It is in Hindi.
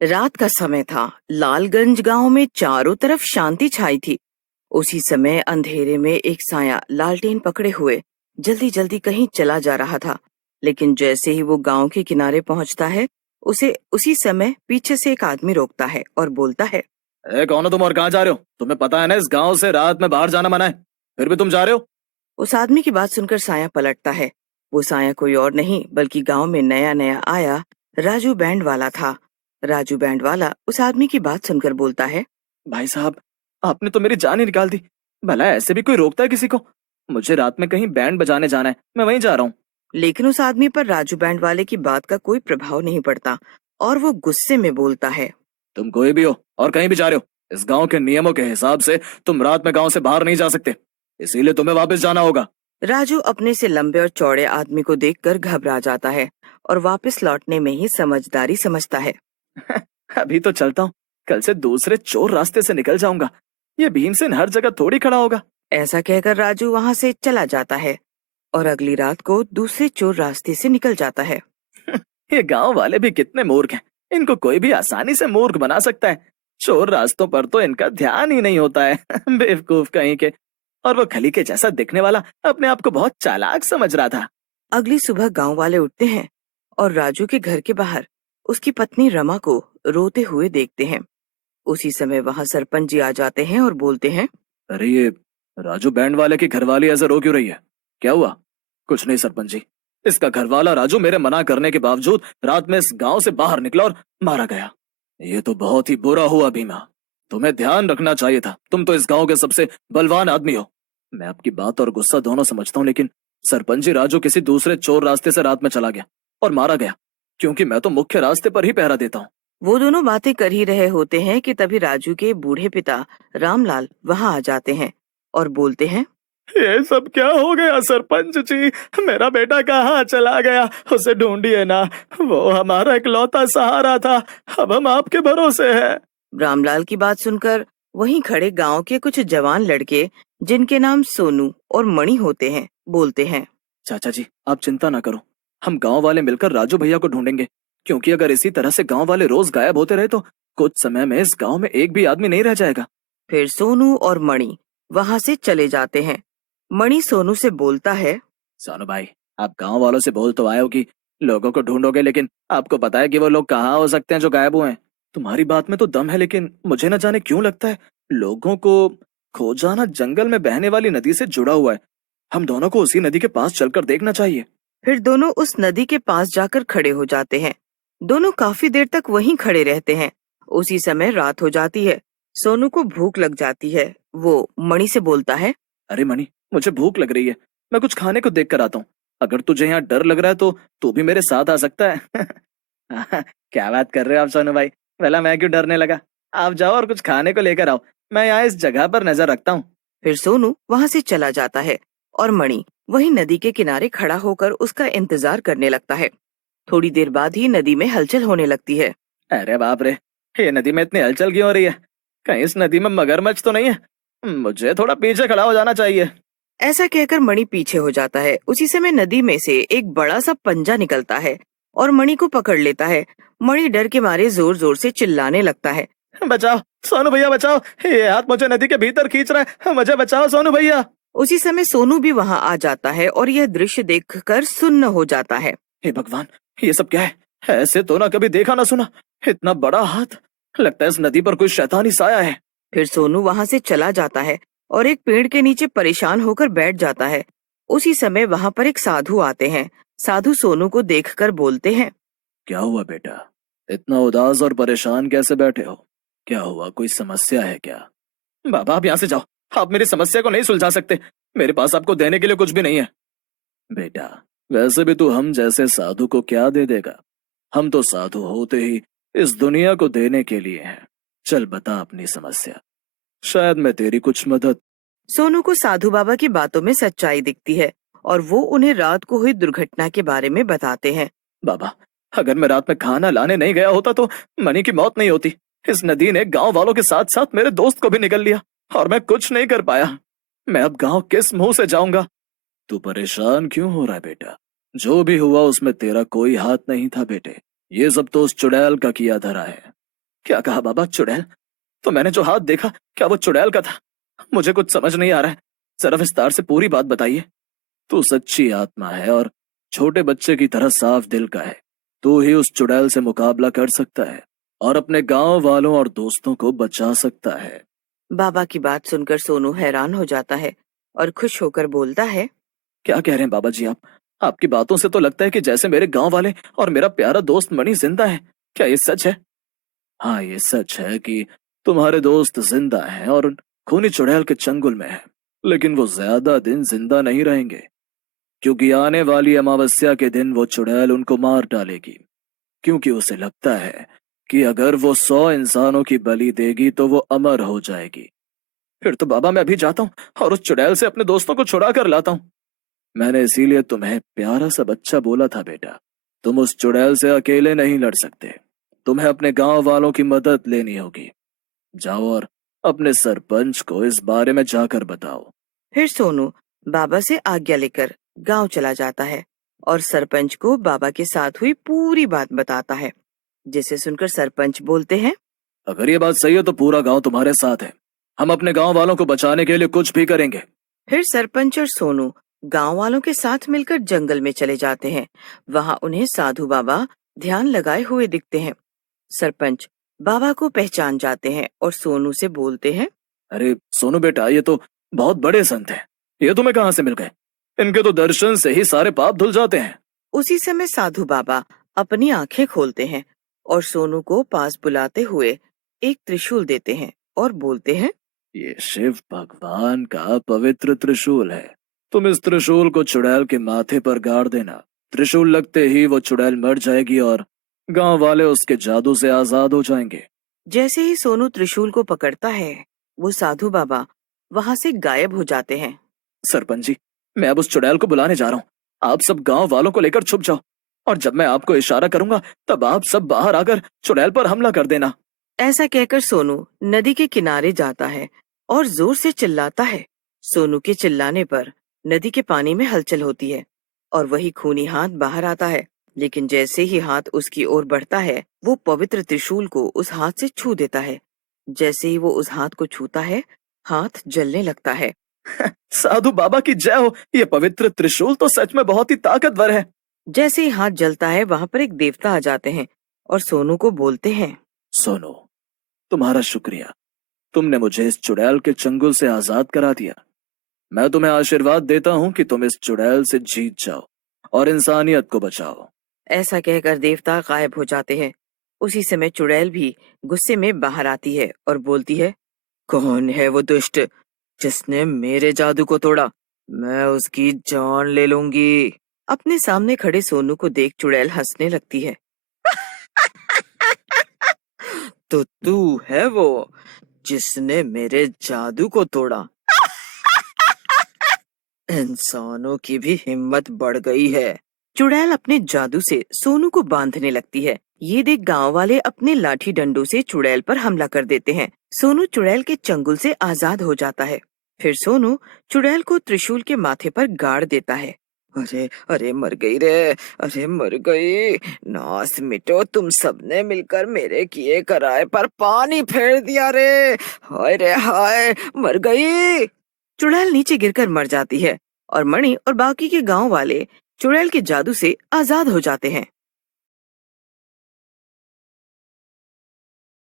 रात का समय था। लालगंज गांव में चारों तरफ शांति छाई थी। उसी समय अंधेरे में एक साया लालटेन पकड़े हुए जल्दी जल्दी कहीं चला जा रहा था। लेकिन जैसे ही वो गांव के किनारे पहुंचता है, उसे उसी समय पीछे से एक आदमी रोकता है और बोलता है, कौन हो तुम और कहाँ जा रहे हो? तुम्हें पता है ना इस गांव से रात में बाहर जाना मना है, फिर भी तुम जा रहे हो। उस आदमी की बात सुनकर साया पलटता है। वो साया कोई और नहीं बल्कि गांव में नया नया आया राजू बैंड वाला था। राजू बैंड वाला उस आदमी की बात सुनकर बोलता है, भाई साहब, आपने तो मेरी जान ही निकाल दी। भला ऐसे भी कोई रोकता है किसी को? मुझे रात में कहीं बैंड बजाने जाना है, मैं वहीं जा रहा हूँ। लेकिन उस आदमी पर राजू बैंड वाले की बात का कोई प्रभाव नहीं पड़ता और वो गुस्से में बोलता है, तुम कोई भी हो और कहीं भी जा रहे हो, इस गांव के नियमों के हिसाब से तुम रात में गांव से बाहर नहीं जा सकते, इसीलिए तुम्हें वापस जाना होगा। राजू अपने से लंबे और चौड़े आदमी को देखकर घबरा जाता है और वापस लौटने में ही समझदारी समझता है। अभी तो चलता हूँ, कल से दूसरे चोर रास्ते से निकल जाऊंगा। ये भीमसेन हर जगह थोड़ी खड़ा होगा। ऐसा कहकर राजू वहां से चला जाता है और अगली रात को दूसरे चोर रास्ते से निकल जाता है। ये गांव वाले भी कितने मूर्ख हैं, इनको कोई भी आसानी से मूर्ख बना सकता है। चोर रास्तों पर तो इनका ध्यान ही नहीं होता है। बेवकूफ कहीं के। और वो खली के जैसा दिखने वाला अपने आप को बहुत चालाक समझ रहा था। अगली सुबह गांव वाले उठते हैं और राजू के घर के बाहर उसकी पत्नी रमा को रोते हुए देखते हैं। उसी समय वहां सरपंच जी आ जाते हैं और बोलते हैं, अरे ये राजू बैंड वाले की घरवाली ऐसे रो क्यों रही है? क्या हुआ? कुछ नहीं सरपंच जी, इसका घरवाला राजू मेरे मना करने के बावजूद रात में इस गांव से बाहर निकला और मारा गया। ये तो बहुत ही बुरा हुआ भीमा, तुम्हें ध्यान रखना चाहिए था। तुम तो इस गांव के सबसे बलवान आदमी हो। मैं आपकी बात और गुस्सा दोनों समझता हूँ, लेकिन सरपंच जी, राजू किसी दूसरे चोर रास्ते से रात में चला गया और मारा गया, क्योंकि मैं तो मुख्य रास्ते पर ही पहरा देता हूँ। वो दोनों बातें कर ही रहे होते हैं कि तभी राजू के बूढ़े पिता रामलाल वहां आ जाते हैं और बोलते हैं, ये सब क्या हो गया सरपंच जी? मेरा बेटा कहाँ चला गया? उसे ढूंढिए ना, वो हमारा इकलौता सहारा था। अब हम आपके भरोसे हैं। रामलाल की बात सुनकर वहीं खड़े गांव के कुछ जवान लड़के, जिनके नाम सोनू और मणि होते हैं, बोलते हैं, चाचा जी, आप चिंता ना करो, हम गांव वाले मिलकर राजू भैया को ढूंढेंगे, क्योंकि अगर इसी तरह से गांव वाले रोज गायब होते रहे तो कुछ समय में इस गांव में एक भी आदमी नहीं रह जाएगा। फिर सोनू और मणि वहां से चले जाते हैं। मणि सोनू से बोलता है, सोनू भाई, आप गांव वालों से बोल तो आए हो कि लोगों को ढूंढोगे, लेकिन आपको पता है कि वो लोग कहाँ हो सकते हैं जो गायब हुए हैं? तुम्हारी बात में तो दम है, लेकिन मुझे न जाने क्यों लगता है लोगों को खो जाना जंगल में बहने वाली नदी से जुड़ा हुआ है। हम दोनों को उसी नदी के पास चलकर देखना चाहिए। फिर दोनों उस नदी के पास जाकर खड़े हो जाते हैं। दोनों काफी देर तक वहीं खड़े रहते हैं। उसी समय रात हो जाती है। सोनू को भूख लग जाती है। वो मणि से बोलता है, अरे मणि, मुझे भूख लग रही है, मैं कुछ खाने को देख कर आता हूँ। अगर तुझे यहाँ डर लग रहा है तो तू भी मेरे साथ आ सकता है। क्या बात कर रहे हो आप सोनू भाई? भला मैं क्यों डरने लगा? आप जाओ और कुछ खाने को लेकर आओ, मैं यहाँ इस जगह पर नजर रखता हूँ। फिर सोनू वहां से चला जाता है और मणि वहीं नदी के किनारे खड़ा होकर उसका इंतजार करने लगता है। थोड़ी देर बाद ही नदी में हलचल होने लगती है। अरे बाप रे, ये नदी में इतनी हलचल क्यों हो रही है? कहीं इस नदी में मगरमच्छ तो नहीं है? मुझे थोड़ा पीछे खड़ा हो जाना चाहिए। ऐसा कहकर मणि पीछे हो जाता है। उसी समय नदी में से एक बड़ा सा पंजा निकलता है और मणि को पकड़ लेता है। मणि डर के मारे जोर जोर से चिल्लाने लगता है, बचाओ सोनू भैया, बचाओ, ये हाथ मुझे नदी के भीतर खींच रहा है, मुझे बचाओ सोनू भैया। उसी समय सोनू भी वहां आ जाता है और यह दृश्य देखकर सुन्न हो जाता है। हे भगवान, ये सब क्या है? ऐसे तो ना कभी देखा ना सुना, इतना बड़ा हाथ। लगता है इस नदी पर कोई शैतानी साया है। फिर सोनू वहां से चला जाता है और एक पेड़ के नीचे परेशान होकर बैठ जाता है। उसी समय वहां पर एक साधु आते हैं। साधु सोनू को देखकर बोलते हैं, क्या हुआ बेटा, इतना उदास और परेशान कैसे बैठे हो? क्या हुआ, कोई समस्या है क्या? बाबा, आप यहाँ से जाओ, आप मेरी समस्या को नहीं सुलझा सकते। मेरे पास आपको देने के लिए कुछ भी नहीं है। बेटा, वैसे भी तू हम जैसे साधु को क्या दे देगा? हम तो साधु होते ही इस दुनिया को देने के लिए हैं। चल बता अपनी समस्या, शायद मैं तेरी कुछ मदद। सोनू को साधु बाबा की बातों में सच्चाई दिखती है और वो उन्हें रात को हुई दुर्घटना के बारे में बताते हैं। बाबा, अगर मैं रात में खाना लाने नहीं गया होता तो मणि की मौत नहीं होती। इस नदी ने गांव वालों के साथ साथ मेरे दोस्त को भी निगल लिया और मैं कुछ नहीं कर पाया। मैं अब गांव किस मुंह से जाऊंगा? तू परेशान क्यों हो रहा है बेटा? जो भी हुआ उसमें तेरा कोई हाथ नहीं था बेटे। ये सब तो उस चुड़ैल का किया धरा है। क्या कहा बाबा, चुड़ैल? तो मैंने जो हाथ देखा, क्या वो चुड़ैल का था? मुझे कुछ समझ नहीं आ रहा है, जरा विस्तार से पूरी बात बताइए। तू सच्ची आत्मा है और छोटे बच्चे की तरह साफ दिल का है। तू ही उस चुड़ैल से मुकाबला कर सकता है और अपने गांव वालों और दोस्तों को बचा सकता है। बाबा की बात सुनकर सोनू हैरान हो जाता है और खुश होकर बोलता है, क्या कह रहे हैं बाबा जी आप? आपकी बातों से तो लगता है कि जैसे मेरे गांव वाले और मेरा प्यारा दोस्त मणि जिंदा है। क्या ये सच है? हाँ, ये सच है कि तुम्हारे दोस्त जिंदा हैं और खूनी चुड़ैल के चंगुल में हैं। लेकिन वो ज्यादा दिन जिंदा नहीं रहेंगे, क्योंकि आने वाली अमावस्या के दिन वो चुड़ैल उनको मार डालेगी। क्योंकि उसे लगता है कि अगर वो 100 इंसानों की बलि देगी तो वो अमर हो जाएगी। फिर तो बाबा मैं अभी जाता हूँ और उस चुड़ैल से अपने दोस्तों को छुड़ा कर लाता हूँ। मैंने इसीलिए तुम्हें प्यारा सा बच्चा बोला था बेटा, तुम उस चुड़ैल से अकेले नहीं लड़ सकते। तुम्हें अपने गांव वालों की मदद लेनी होगी। जाओ और अपने सरपंच को इस बारे में जाकर बताओ। फिर सोनू बाबा से आज्ञा लेकर गांव चला जाता है और सरपंच को बाबा के साथ हुई पूरी बात बताता है, जिसे सुनकर सरपंच बोलते हैं, अगर ये बात सही है तो पूरा गांव तुम्हारे साथ है। हम अपने गांव वालों को बचाने के लिए कुछ भी करेंगे। फिर सरपंच और सोनू गांव वालों के साथ मिलकर जंगल में चले जाते हैं। वहां उन्हें साधु बाबा ध्यान लगाए हुए दिखते हैं। सरपंच बाबा को पहचान जाते हैं और सोनू से बोलते हैं, अरे सोनू बेटा, ये तो बहुत बड़े संत हैं। ये तुम्हें कहाँ से मिल गए? इनके तो दर्शन से ही सारे पाप धुल जाते हैं। उसी समय साधु बाबा अपनी आंखें खोलते हैं और सोनू को पास बुलाते हुए एक त्रिशूल देते हैं और बोलते हैं, ये शिव भगवान का पवित्र त्रिशूल है। तुम इस त्रिशूल को चुड़ैल के माथे पर गाड़ देना। त्रिशूल लगते ही वो चुड़ैल मर जाएगी और गांव वाले उसके जादू से आजाद हो जाएंगे। जैसे ही सोनू त्रिशूल को पकड़ता है, वो साधु बाबा वहां से गायब हो जाते हैं। सरपंच जी, मैं अब उस चुड़ैल को बुलाने जा रहा हूँ। आप सब गांव वालों को लेकर छुप जाओ और जब मैं आपको इशारा करूंगा तब आप सब बाहर आकर चुड़ैल पर हमला कर देना। ऐसा कहकर सोनू नदी के किनारे जाता है और जोर से चिल्लाता है। सोनू के चिल्लाने पर नदी के पानी में हलचल होती है और वही खूनी हाथ बाहर आता है। लेकिन जैसे ही हाथ उसकी ओर बढ़ता है, वो पवित्र त्रिशूल को उस हाथ से छू देता है। जैसे ही वो उस हाथ को छूता है, हाथ जलने लगता है। साधु बाबा की जय हो। ये पवित्र त्रिशूल तो सच में बहुत ही ताकतवर है। जैसे ही हाथ जलता है, वहां पर एक देवता आ जाते हैं और सोनू को बोलते हैं, सोनू, तुम्हारा शुक्रिया। तुमने मुझे इस चुड़ैल के चंगुल से आजाद करा दिया। मैं तुम्हें आशीर्वाद देता हूँ कि तुम इस चुड़ैल से जीत जाओ और इंसानियत को बचाओ। ऐसा कहकर देवता गायब हो जाते हैं। उसी समय चुड़ैल भी गुस्से में बाहर आती है और बोलती है, कौन है वो दुष्ट जिसने मेरे जादू को तोड़ा? मैं उसकी जान ले लूंगी। अपने सामने खड़े सोनू को देख चुड़ैल हंसने लगती है। तो तू है वो जिसने मेरे जादू को तोड़ा? इंसानों की भी हिम्मत बढ़ गई है। चुड़ैल अपने जादू से सोनू को बांधने लगती है। ये देख गांव वाले अपने लाठी डंडों से चुड़ैल पर हमला कर देते हैं। सोनू चुड़ैल के चंगुल से आजाद हो जाता है। फिर सोनू चुड़ैल को त्रिशूल के माथे पर गाड़ देता है। अरे अरे मर गई रे, अरे मर गई। नास मिटो, तुम सबने मिलकर मेरे किए कराए पर पानी फेर दिया रे। हाय मर गई। चुड़ैल नीचे गिरकर मर जाती है और मणि और बाकी के गांव वाले चुड़ैल के जादू से आजाद हो जाते हैं।